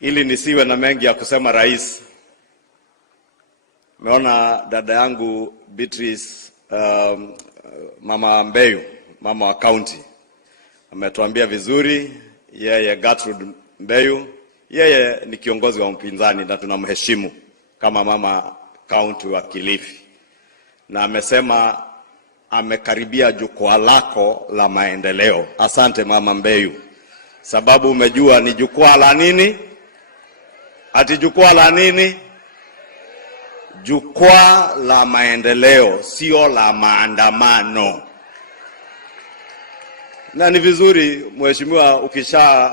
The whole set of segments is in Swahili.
Ili nisiwe na mengi ya kusema rais, meona dada yangu Beatrice, mama Mbeyu, mama wa county, ametuambia vizuri. Yeye Gertrude Mbeyu, yeye ni kiongozi wa mpinzani na tunamheshimu kama mama county wa Kilifi, na amesema amekaribia jukwaa lako la maendeleo. Asante mama Mbeyu, sababu umejua ni jukwaa la nini? Ati jukwaa la nini? Jukwaa la maendeleo, sio la maandamano. Na ni vizuri mheshimiwa, ukisha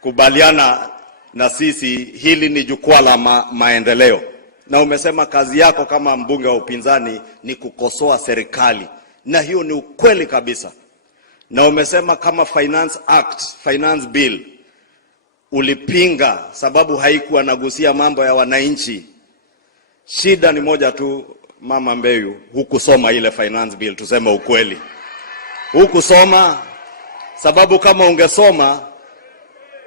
kubaliana na sisi hili ni jukwaa la maendeleo, na umesema kazi yako kama mbunge wa upinzani ni kukosoa serikali, na hiyo ni ukweli kabisa. Na umesema kama finance bill ulipinga sababu haikuwa nagusia mambo ya wananchi. Shida ni moja tu mama Mbeyu, hukusoma ile finance bill, tuseme ukweli. Hukusoma, sababu kama ungesoma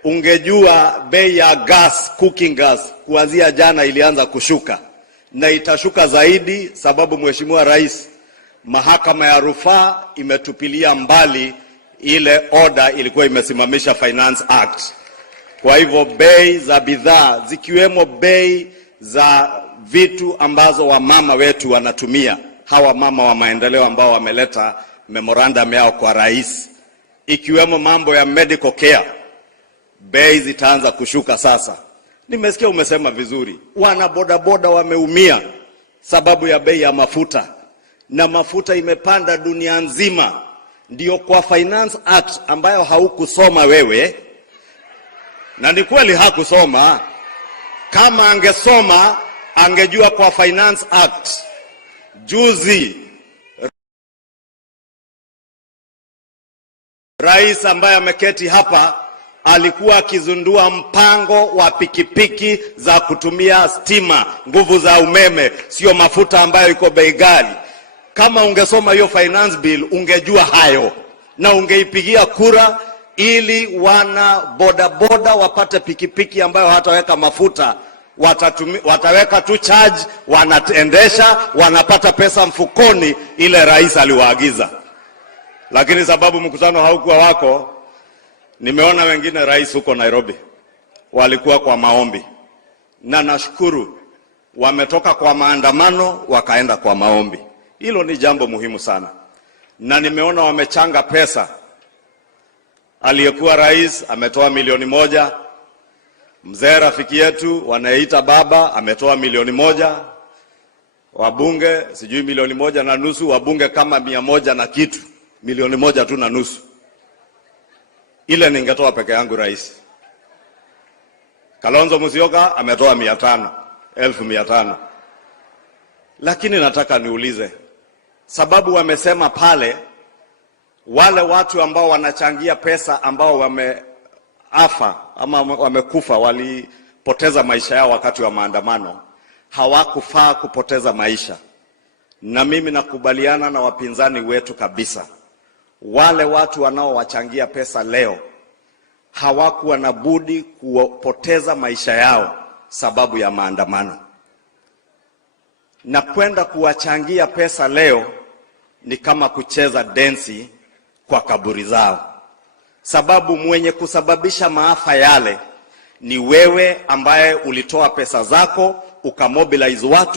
ungejua bei ya gas, cooking gas kuanzia jana ilianza kushuka na itashuka zaidi, sababu mheshimiwa rais, mahakama ya rufaa imetupilia mbali ile order ilikuwa imesimamisha Finance Act. Kwa hivyo bei za bidhaa, zikiwemo bei za vitu ambazo wamama wetu wanatumia, hawa mama wa maendeleo ambao wameleta memorandum yao kwa rais, ikiwemo mambo ya medical care, bei zitaanza kushuka sasa. Nimesikia umesema vizuri, wana bodaboda wameumia sababu ya bei ya mafuta, na mafuta imepanda dunia nzima. Ndio kwa Finance Act ambayo haukusoma wewe, na ni kweli hakusoma. Kama angesoma angejua kwa Finance Act juzi rais ambaye ameketi hapa alikuwa akizundua mpango wa pikipiki za kutumia stima, nguvu za umeme, sio mafuta ambayo iko bei ghali. Kama ungesoma hiyo finance bill ungejua hayo na ungeipigia kura ili wana bodaboda wapate pikipiki ambayo hataweka mafuta, wataweka tu charge, wanaendesha, wanapata pesa mfukoni ile rais aliwaagiza. Lakini sababu mkutano haukuwa wako, nimeona wengine rais huko Nairobi walikuwa kwa maombi, na nashukuru wametoka kwa maandamano wakaenda kwa maombi. Hilo ni jambo muhimu sana. Na nimeona wamechanga pesa. Aliyekuwa rais ametoa 1,000,000, mzee rafiki yetu wanaita baba ametoa 1,000,000, wabunge sijui 1,150,000, wabunge kama 100 na kitu, 1,000,000 tu na nusu. Ile ningetoa peke yangu rais. Kalonzo Musyoka ametoa 1,500. Lakini nataka niulize, sababu wamesema pale wale watu ambao wanachangia pesa ambao wameafa ama wamekufa, walipoteza maisha yao wakati wa maandamano, hawakufaa kupoteza maisha. Na mimi nakubaliana na wapinzani wetu kabisa. Wale watu wanaowachangia pesa leo hawakuwa na budi kupoteza maisha yao sababu ya maandamano. Na kwenda kuwachangia pesa leo ni kama kucheza densi kwa kaburi zao, sababu mwenye kusababisha maafa yale ni wewe ambaye ulitoa pesa zako ukamobilize watu